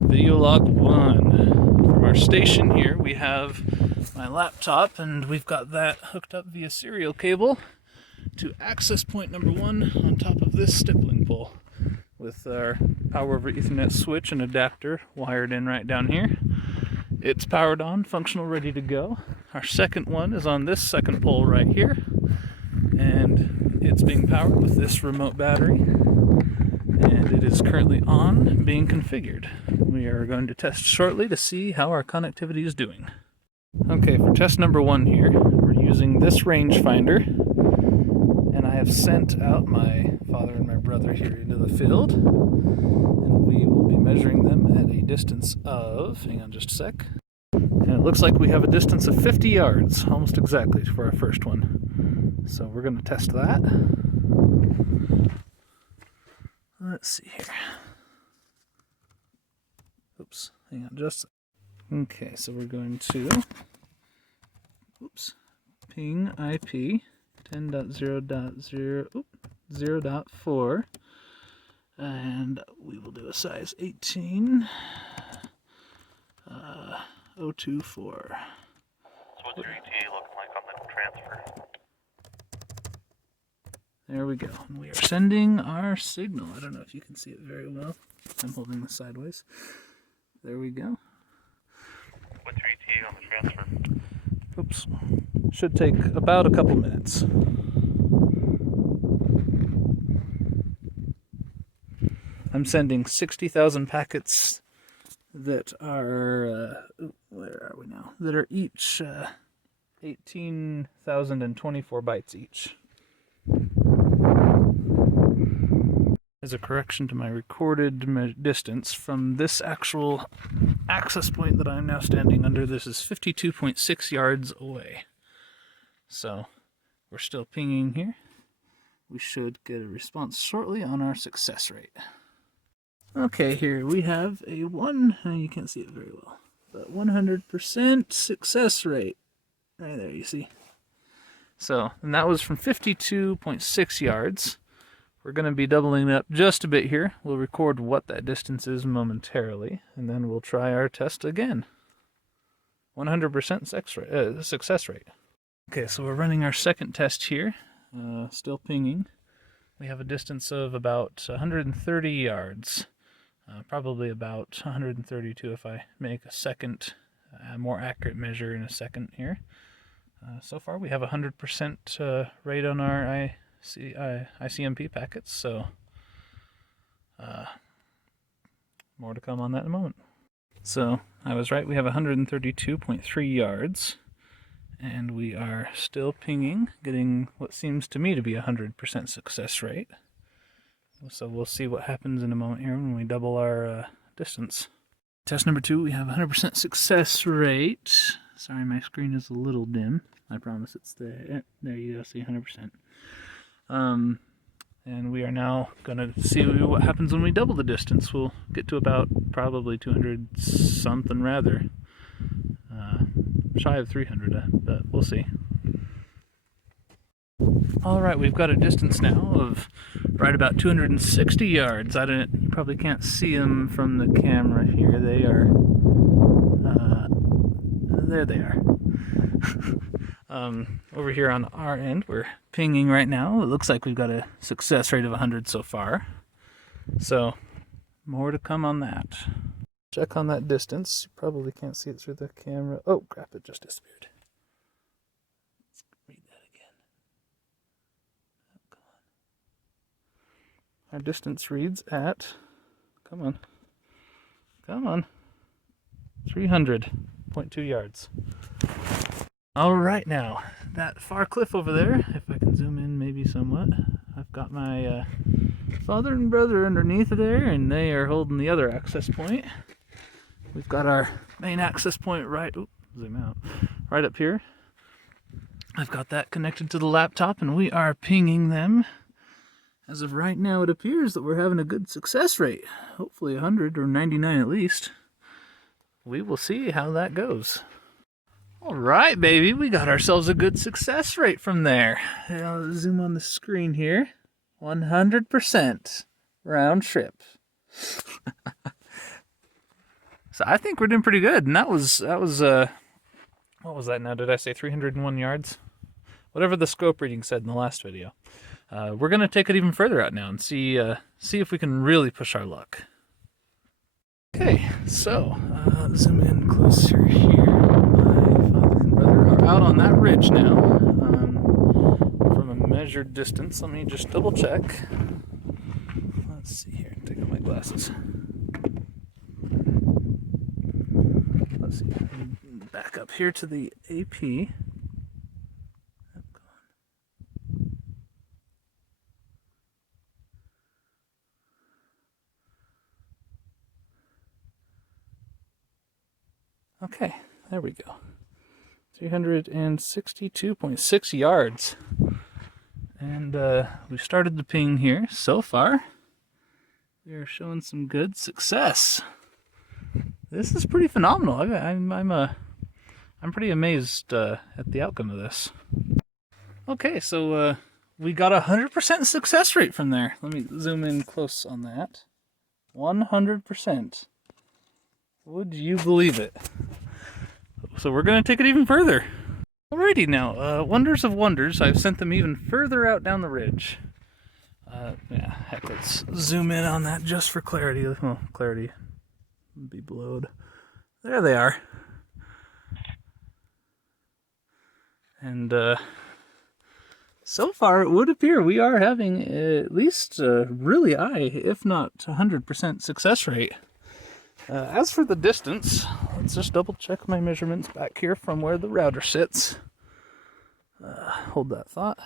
Video log 1. From our station here, we have my laptop, and we've got that hooked up via serial cable to access point number 1 on top of this stippling pole, with our power over Ethernet switch and adapter wired in right down here. It's powered on, functional, ready to go. Our second one is on this second pole right here, and it's being powered with this remote battery, and it is currently on, being configured. We are going to test shortly to see how our connectivity is doing. Okay, for test number 1 here, we're using this rangefinder, and I have sent out my father and my brother here into the field, and we will be measuring them at a distance of, hang on just a sec, and it looks like we have a distance of 50 yards, almost exactly for our first one. So we're going to test that. Let's see here. Oops, hang on just a sec. Okay, so we're going to, ping IP 10.0.0.4, and we will do a size 18, 024. So what's your ETA looking like on the transfer? There we go. And we are sending our signal. I don't know if you can see it very well. I'm holding this sideways. There we go. What's your ETA on the transfer? Oops. Should take about a couple minutes. I'm sending 60,000 packets that are, where are we now? That are each 18,024 bytes each. As a correction to my recorded distance from this actual access point that I'm now standing under, this is 52.6 yards away. So we're still pinging here. We should get a response shortly on our success rate. Okay, here we have a you can't see it very well, but 100% success rate. Right there, you see. So, and that was from 52.6 yards. We're going to be doubling it up just a bit here. We'll record what that distance is momentarily, and then we'll try our test again. 100% success rate. Okay, so we're running our second test here. Still pinging. We have a distance of about 130 yards. Probably about 132 if I make a second, more accurate measure in a second here. So far we have 100% rate on our ICMP packets, so more to come on that in a moment. So I was right, we have 132.3 yards, and we are still pinging, getting what seems to me to be 100% success rate. So we'll see what happens in a moment here when we double our distance. Test number 2, we have 100% success rate. Sorry, my screen is a little dim. I promise it's there. There you go, see 100%. And we are now going to see what happens when we double the distance. We'll get to about probably 200 something rather. Shy of 300, but we'll see. Alright, we've got a distance now of right about 260 yards. You probably can't see them from the camera here. They are, there they are. Over here on our end, we're pinging right now. It looks like we've got a success rate of 100 so far. So, more to come on that. Check on that distance. You probably can't see it through the camera. Oh, crap, it just disappeared. Let's read that again. Oh, come on. Our distance reads at, come on, 300.2 yards. All right, now, that far cliff over there, if I can zoom in maybe somewhat, I've got my father and brother underneath there, and they are holding the other access point. We've got our main access point zoom out, right up here. I've got that connected to the laptop, and we are pinging them. As of right now, it appears that we're having a good success rate. Hopefully 100 or 99 at least. We will see how that goes. All right, baby, we got ourselves a good success rate from there. I'll zoom on the screen here. 100% round trip. So I think we're doing pretty good. And that was what was that now? Did I say 301 yards? Whatever the scope reading said in the last video. We're going to take it even further out now and see if we can really push our luck. Okay, so zoom in closer here. My father and brother are out on that ridge now from a measured distance. Let me just double check. Let's see here. Take out my glasses. Let's see. Back up here to the AP. Okay, there we go. 362.6 yards. And we started the ping here. So far, we are showing some good success. This is pretty phenomenal. I'm pretty amazed at the outcome of this. Okay, so we got a 100% success rate from there. Let me zoom in close on that. 100%. Would you believe it? So we're going to take it even further. Alrighty now, wonders of wonders, I've sent them even further out down the ridge. Yeah, heck, let's zoom in on that just for clarity. Oh, clarity would be blowed. There they are. And so far it would appear we are having at least a really high, if not 100% success rate. As for the distance, let's just double check my measurements back here from where the router sits. Hold that thought.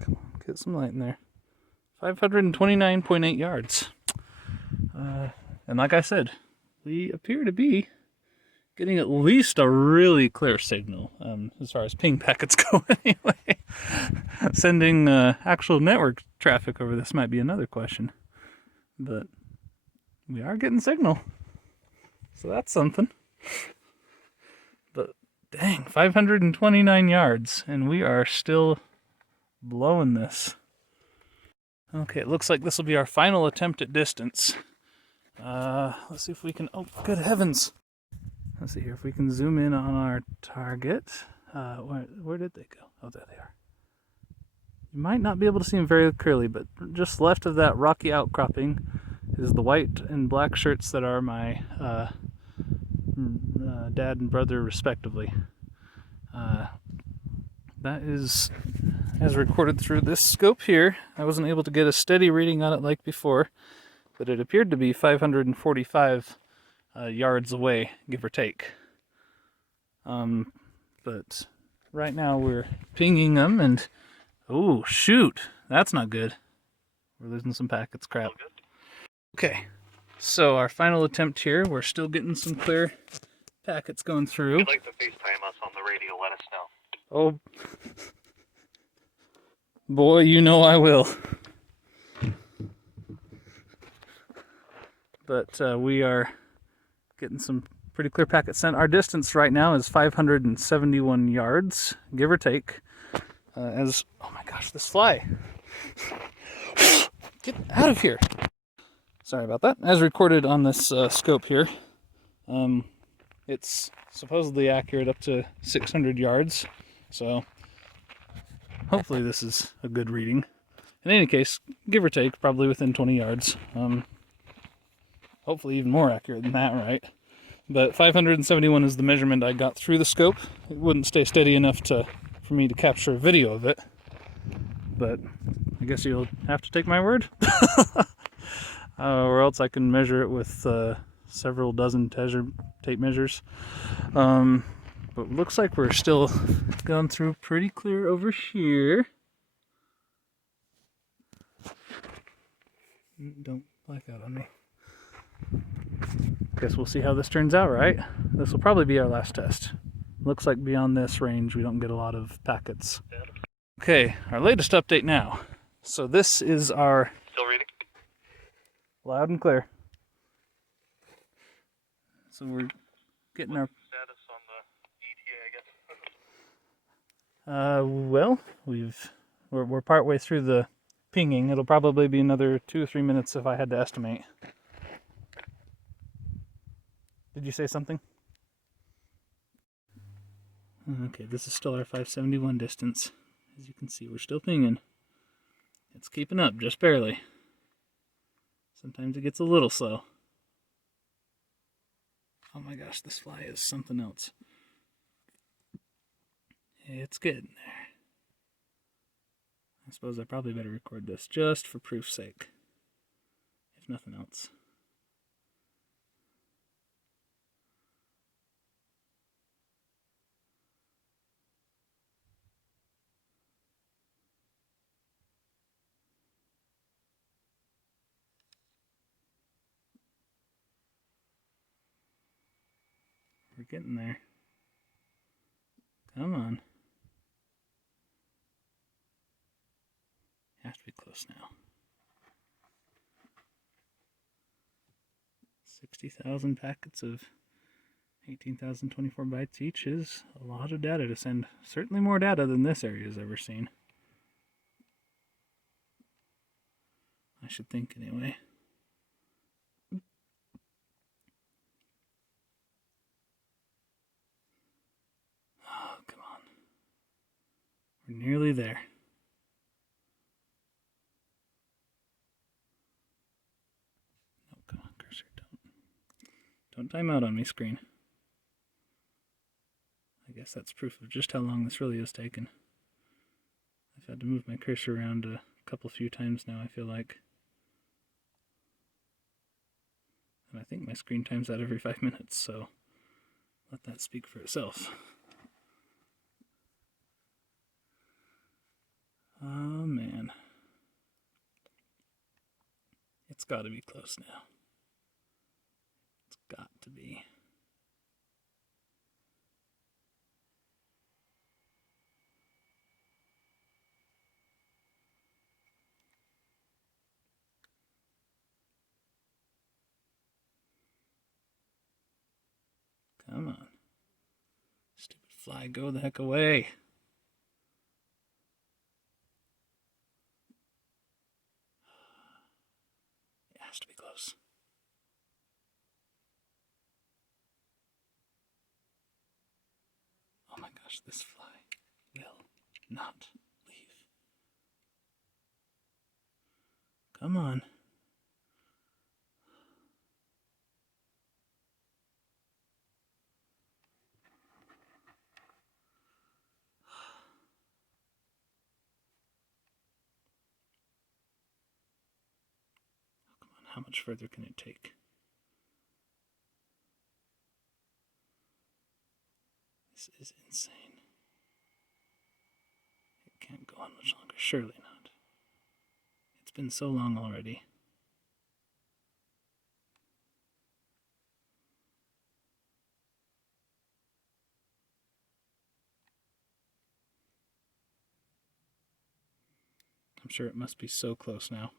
Come on, get some light in there. 529.8 yards. And like I said, we appear to be getting at least a really clear signal, as far as ping packets go anyway. Sending actual network traffic over this might be another question. But we are getting signal. So that's something. But dang, 529 yards, and we are still blowing this. Okay, it looks like this will be our final attempt at distance. Let's see if we can, oh, good heavens. Let's see here, if we can zoom in on our target. Where did they go? Oh, there they are. You might not be able to see them very clearly, but just left of that rocky outcropping is the white and black shirts that are my dad and brother respectively. That is as recorded through this scope here. I wasn't able to get a steady reading on it like before, but it appeared to be 545 yards away, give or take. But right now we're pinging them and, oh shoot, that's not good. We're losing some packets, crap. Okay, so our final attempt here, we're still getting some clear packets going through. If you'd like to FaceTime us on the radio, let us know. Oh, boy, you know I will. But we are getting some pretty clear packets sent. Our distance right now is 571 yards, give or take. Oh my gosh, this fly. Get out of here. Sorry about that. As recorded on this scope here, it's supposedly accurate up to 600 yards. So hopefully this is a good reading. In any case, give or take, probably within 20 yards. Hopefully even more accurate than that, right? But 571 is the measurement I got through the scope. It wouldn't stay steady enough for me to capture a video of it. But I guess you'll have to take my word. Or else I can measure it with several dozen tape measures. But looks like we're still going through pretty clear over here. Don't black out on me. Guess we'll see how this turns out, right? This will probably be our last test. Looks like beyond this range we don't get a lot of packets. Okay, our latest update now. So this is our... Still reading? Loud and clear. So we're getting our... Status on the ETA, I guess. Well, we're partway through the pinging. It'll probably be another 2 or 3 minutes if I had to estimate. Did you say something? Okay, this is still our 571 distance. As you can see, we're still pinging. It's keeping up, just barely. Sometimes it gets a little slow. Oh my gosh, this fly is something else. It's getting there. I suppose I probably better record this just for proof's sake, if nothing else. We're getting there. Come on. Has to be close now. 60,000 packets of 18,024 bytes each is a lot of data to send. Certainly more data than this area has ever seen. I should think anyway. Oh, come on. We're nearly there. No, come on, cursor, don't time out on me, screen. I guess that's proof of just how long this really has taken. I've had to move my cursor around a few times now, I feel like. And I think my screen times out every 5 minutes, so let that speak for itself. Oh man. It's got to be close now. It's got to be. Come on. Stupid fly, go the heck away. It has to be close. Oh my gosh, this fly will not leave. Come on. How much further can it take? This is insane. It can't go on much longer. Surely not. It's been so long already. I'm sure it must be so close now.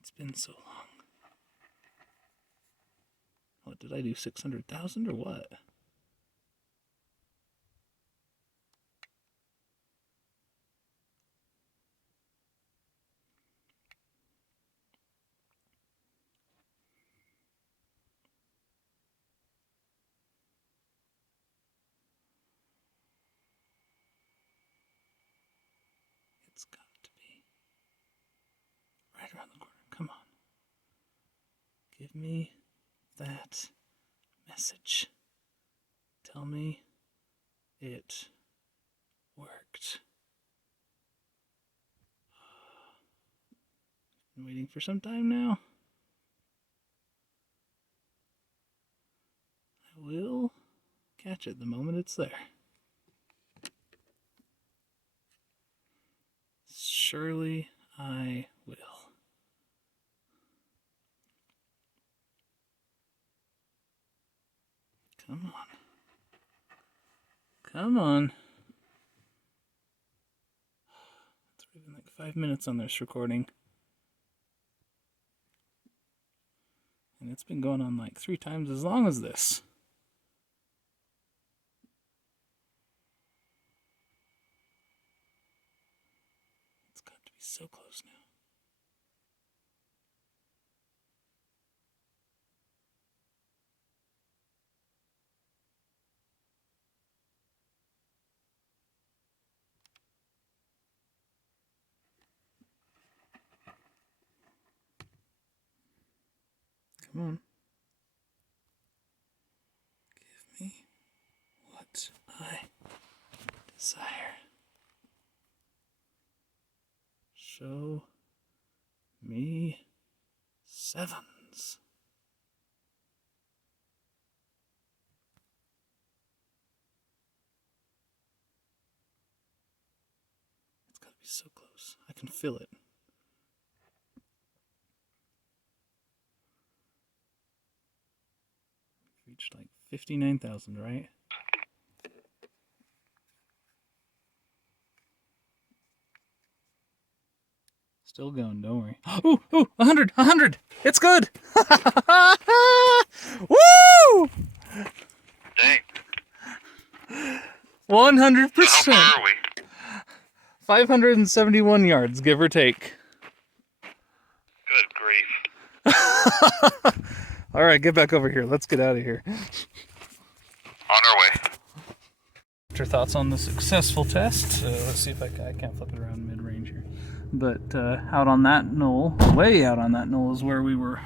It's been so long. What did I do? 600,000 or what? It's got to be right around the corner. Come on. Give me that message. Tell me it worked. Been waiting for some time now. I will catch it the moment it's there. Surely I will. Come on. Come on. It's been like 5 minutes on this recording. And it's been going on like 3 times as long as this. It's got to be so close now. Come on. Give me what I desire. Show me 7s. It's got to be so close. I can feel it. Reached like 59,000, right? Still going, don't worry. Ooh, 100! It's good! Woo! Dang. 100%. So how far are we? 571 yards, give or take. Good grief. All right, get back over here. Let's get out of here. On our way. What's your thoughts on the successful test? Let's see if I can't flip it around mid-range here. But out on that knoll, way out on that knoll is where we were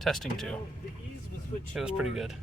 testing to. It was pretty good.